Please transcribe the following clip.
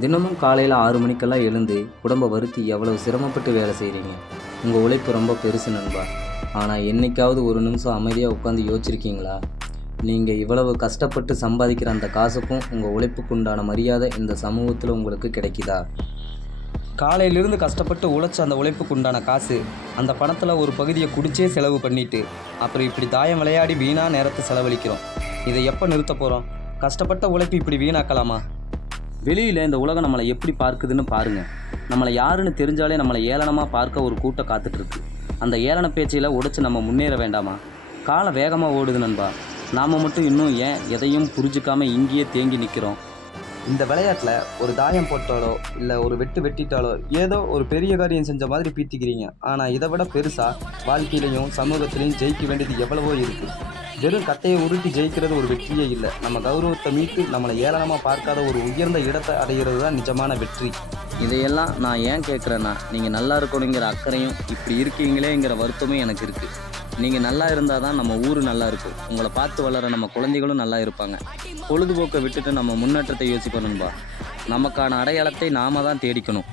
தினமும் காலையில் 6 மணிக்கெல்லாம் எழுந்து உடம்ப வருத்தி எவ்வளவு சிரமப்பட்டு வேலை செய்கிறீங்க. உங்கள் உழைப்பு ரொம்ப பெருசு நண்பா. ஆனால் என்னைக்காவது ஒரு நிமிஷம் அமைதியாக உட்காந்து யோசிச்சிருக்கீங்களா? நீங்கள் இவ்வளவு கஷ்டப்பட்டு சம்பாதிக்கிற அந்த காசுக்கும் உங்கள் உழைப்புக்கு உண்டான மரியாதை இந்த சமூகத்தில் உங்களுக்கு கிடைக்குதா? காலையிலிருந்து கஷ்டப்பட்டு உழைச்ச அந்த உழைப்புக்கு உண்டான காசு, அந்த பணத்தில் ஒரு பகுதியை குடிச்சே செலவு பண்ணிட்டு அப்புறம் இப்படி தாயம் விளையாடி வீணாக நேரத்தை செலவழிக்கிறோம். இதை எப்போ நிறுத்த போகிறோம்? கஷ்டப்பட்ட உழைப்பு இப்படி வீணாக்கலாமா? வெளியில் இந்த உலகம் நம்மளை எப்படி பார்க்குதுன்னு பாருங்கள். நம்மளை யாருன்னு தெரிஞ்சாலே நம்மளை ஏளனமாக பார்க்க ஒரு கூட்டம் காத்துட்ருக்கு. அந்த ஏளன பேச்சையில் உடைச்சி நம்ம முன்னேற வேண்டாமா? காலம் வேகமாக ஓடுது நண்பா. நாம் மட்டும் இன்னும் ஏன் எதையும் புரிஞ்சிக்காமல் இங்கேயே தேங்கி நிற்கிறோம்? இந்த விளையாட்டில் ஒரு தாயம் போட்டாலோ இல்லை ஒரு வெட்டிட்டாலோ ஏதோ ஒரு பெரிய காரியம் செஞ்ச மாதிரி பீத்திக்கிறீங்க. ஆனால் இதை விட பெருசாக வாழ்க்கையிலையும் சமூகத்திலையும் ஜெயிக்க வேண்டியது எவ்வளவோ இருக்குது. வெறும் கட்டையை உருட்டி ஜெயிக்கிறது ஒரு வெற்றியே இல்லை. நம்ம கௌரவத்தை மீட்டு நம்மளை ஏளனமாக பார்க்காத ஒரு உயர்ந்த இடத்தை அடைகிறது தான் நிஜமான வெற்றி. இதையெல்லாம் நான் ஏன் கேட்குறேன்னா, நீங்கள் நல்லா இருக்கணுங்கிற அக்கறையும் இப்படி இருக்கீங்களேங்கிற வருத்தமும் எனக்கு இருக்குது. நீங்கள் நல்லா இருந்தால் தான் நம்ம ஊர் நல்லா இருக்கும். உங்களை பார்த்து வளர நம்ம குழந்தைகளும் நல்லா இருப்பாங்க. பொழுதுபோக்கை விட்டுட்டு நம்ம முன்னேற்றத்தை யோசிக்கணும்பா. நமக்கான அடையாளத்தை நாம தான் தேடிக்கணும்.